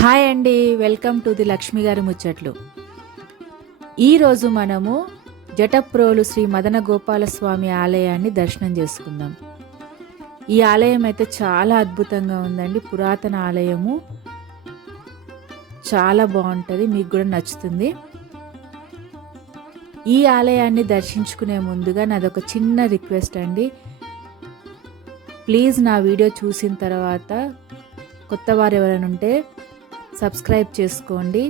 Hi అండి welcome to the Lakshmi గారి ముచ్చట్లు. ఈరోజు మనము జటప్రోలు శ్రీ మదన గోపాల స్వామి ఆలయాన్ని దర్శనం చేసుకుందాం. ఈ ఆలయం అయితే చాలా అద్భుతంగా ఉందండి పురాతన ఆలయము. చాలా బాగుంటుంది మీకు కూడా నచ్చుతుంది. ఈ ఆలయాన్ని దర్శించుకునే ముందుగా నాది ఒక చిన్న రిక్వెస్ట్ అండి. ప్లీజ్ నా వీడియో చూసిన తర్వాత కొత్త వారు ఎవరైనా ఉంటే సబ్స్క్రైబ్ చేసుకోండి.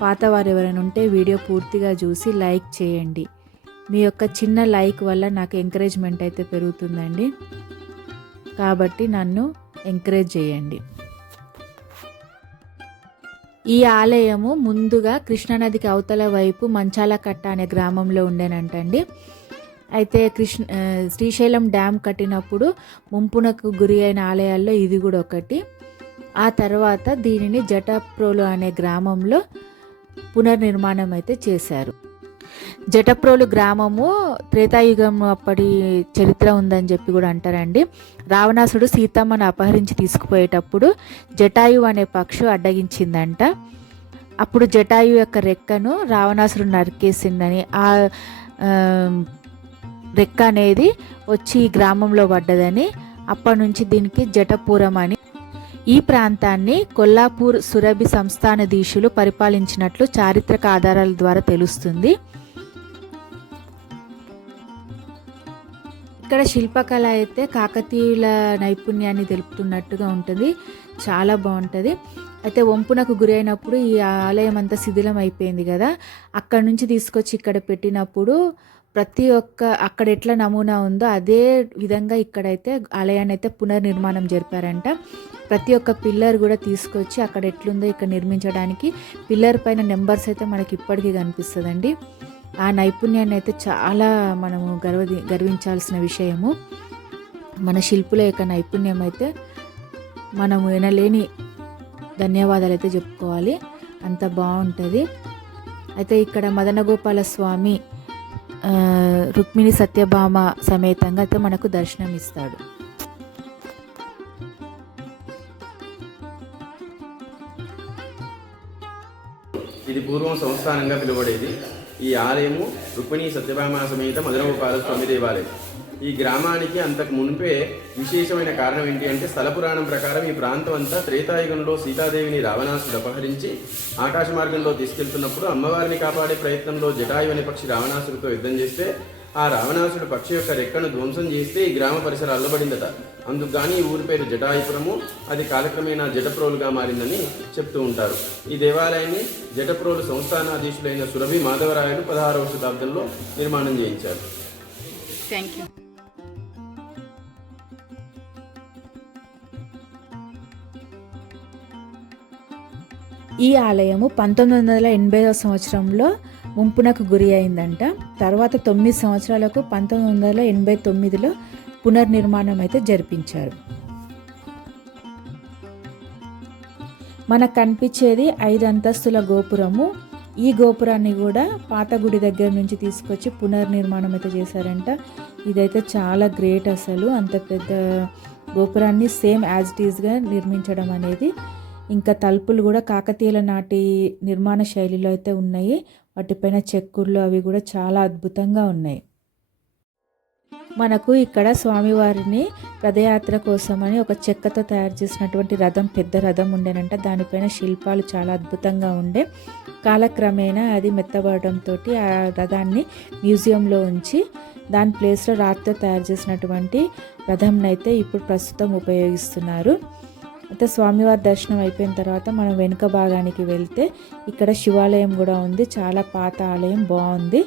పాతవారు ఎవరైనా ఉంటే వీడియో పూర్తిగా చూసి లైక్ చేయండి. మీ యొక్క చిన్న లైక్ వల్ల నాకు ఎంకరేజ్మెంట్ అయితే పెరుగుతుందండి. కాబట్టి నన్ను ఎంకరేజ్ చేయండి. ఈ ఆలయము ముందుగా కృష్ణానదికి అవతల వైపు మంచాల కట్ట అనే గ్రామంలో ఉండేనంటండి. అయితే కృష్ణ శ్రీశైలం డ్యామ్ కట్టినప్పుడు ముంపునకు గురి అయిన ఆలయాల్లో ఇది కూడా ఒకటి. ఆ తర్వాత దీనిని జటప్రోలు అనే గ్రామంలో పునర్నిర్మాణం అయితే చేశారు. జటప్రోలు గ్రామము త్రేతాయుగం అప్పటి చరిత్ర ఉందని చెప్పి కూడా అంటారండి. రావణాసుడు సీతమ్మను అపహరించి తీసుకుపోయేటప్పుడు జటాయు అనే పక్షు అడ్డగించిందంట. అప్పుడు జటాయు యొక్క రెక్కను రావణాసుడు నరికేసిందని ఆ ఆ, రెక్క అనేది వచ్చి ఈ గ్రామంలో పడ్డదని అప్పటి నుంచి దీనికి జటపురం అని ఈ ప్రాంతాన్ని కొల్లాపూర్ సురభి సంస్థానధీశులు పరిపాలించినట్లు చారిత్రక ఆధారాల ద్వారా తెలుస్తుంది. ఇక్కడ శిల్పకళ అయితే కాకతీయుల నైపుణ్యాన్ని తెలుపుతున్నట్టుగా ఉంటుంది. చాలా బాగుంటుంది. అయితే వంపునకు గురైనప్పుడు ఈ ఆలయం అంతా శిథిలం అయిపోయింది కదా. అక్కడ నుంచి తీసుకొచ్చి ఇక్కడ పెట్టినప్పుడు ప్రతి ఒక్క అక్కడ ఎట్లా నమూనా ఉందో అదే విధంగా ఇక్కడైతే ఆలయాన్ని అయితే పునర్నిర్మాణం జరిపారంట. ప్రతి ఒక్క పిల్లర్ కూడా తీసుకొచ్చి అక్కడ ఎట్లుందో ఇక్కడ నిర్మించడానికి పిల్లర్ పైన నెంబర్స్ అయితే మనకి ఇప్పటికీ కనిపిస్తుందండి. ఆ నైపుణ్యాన్ని అయితే చాలా మనము గర్వ గర్వించాల్సిన విషయము. మన శిల్పుల యొక్క నైపుణ్యం అయితే మనము వినలేని ధన్యవాదాలు అయితే చెప్పుకోవాలి. అంత బాగుంటుంది. అయితే ఇక్కడ మదనగోపాల స్వామి రుక్మిణి సత్యభామ సమేతంగా అయితే మనకు దర్శనం ఇస్తాడు. ఇది పూర్వం సంస్థానంగా పిలువడేది ఈ ఆలయము రుక్మిణి సత్యభామ సమేత మధురగోపాల స్వామి దేవాలయం. ఈ గ్రామానికి అంతకు మునిపే విశేషమైన కారణం ఏంటి అంటే స్థల పురాణం ప్రకారం ఈ ప్రాంతం అంతా త్రేతాయుగంలో సీతాదేవిని రావణాసుడు అపహరించి ఆకాశ మార్గంలో తీసుకెళ్తున్నప్పుడు అమ్మవారిని కాపాడే ప్రయత్నంలో జటాయు అనే పక్షి రావణాసుడితో యుద్ధం చేస్తే ఆ రావణాసుడు పక్షి యొక్క రెక్కను ధ్వంసం చేస్తే ఈ గ్రామ పరిసరం అల్లబడిందట. అందుకు గాని ఈ ఊరి పేరు జటాయుపురము అది కాలక్రమేణా జటప్రోలుగా మారిందని చెప్తూ ఉంటారు. ఈ దేవాలయాన్ని జటప్రోలు సంస్థానాధీశులైన సురభి మాధవరాయలు పదహారవ శతాబ్దంలో నిర్మాణం చేయించారు. థ్యాంక్ యూ ఈ ఆలయము పంతొమ్మిది వందల ఎనభైవ సంవత్సరంలో ముంపునకు గురి అయిందంట. తర్వాత తొమ్మిది సంవత్సరాలకు పంతొమ్మిది వందల ఎనభై తొమ్మిదిలో పునర్నిర్మాణం అయితే జరిపించారు. మనకు కనిపించేది ఐదు అంతస్తుల గోపురము. ఈ గోపురాన్ని కూడా పాత గుడి దగ్గర నుంచి తీసుకొచ్చి పునర్నిర్మాణం అయితే చేశారంట. ఇదైతే చాలా గ్రేట్ అసలు. అంత పెద్ద గోపురాన్ని సేమ్ యాజ్ ఇట్ ఈస్గా నిర్మించడం అనేది. ఇంకా తలుపులు కూడా కాకతీయుల నాటి నిర్మాణ శైలిలో అయితే ఉన్నాయి. వాటిపైన చెక్కుళ్ళు అవి కూడా చాలా అద్భుతంగా ఉన్నాయి. మనకు ఇక్కడ స్వామివారిని రథయాత్ర కోసమని ఒక చెక్కతో తయారు చేసినటువంటి రథం పెద్ద రథం ఉండేనంట. దానిపైన శిల్పాలు చాలా అద్భుతంగా ఉండే. కాలక్రమేణా అది మెత్తబడడంతో ఆ రథాన్ని మ్యూజియంలో ఉంచి దాని ప్లేస్లో రాతితో తయారు చేసినటువంటి రథంనైతే ఇప్పుడు ప్రస్తుతం ఉపయోగిస్తున్నారు. అయితే స్వామివారి దర్శనం అయిపోయిన తర్వాత మనం వెనుక భాగానికి వెళ్తే ఇక్కడ శివాలయం కూడా ఉంది చాలా పాత ఆలయం బాగుంది.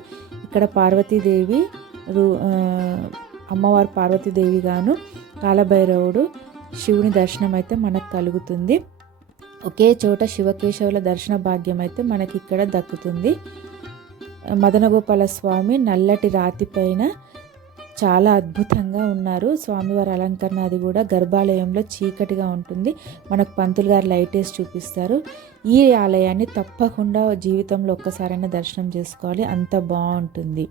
ఇక్కడ పార్వతీదేవి రు- అమ్మవారు పార్వతీదేవి గాను కాలభైరవుడు శివుని దర్శనం అయితే మనకు కలుగుతుంది. ఒకే చోట శివకేశవుల దర్శన భాగ్యం అయితే మనకి ఇక్కడ దక్కుతుంది. మదనగోపాల స్వామి నల్లటి రాతిపైన చాలా అద్భుతంగా ఉన్నారు. స్వామివారి అలంకరణ అది కూడా గర్భాలయంలో చీకటిగా ఉంటుంది. మనకు పంతులు గారు లైట్ వేసి చూపిస్తారు. ఈ ఆలయాన్ని తప్పకుండా జీవితంలో ఒక్కసారైనా దర్శనం చేసుకోవాలి. అంత బాగుంటుంది.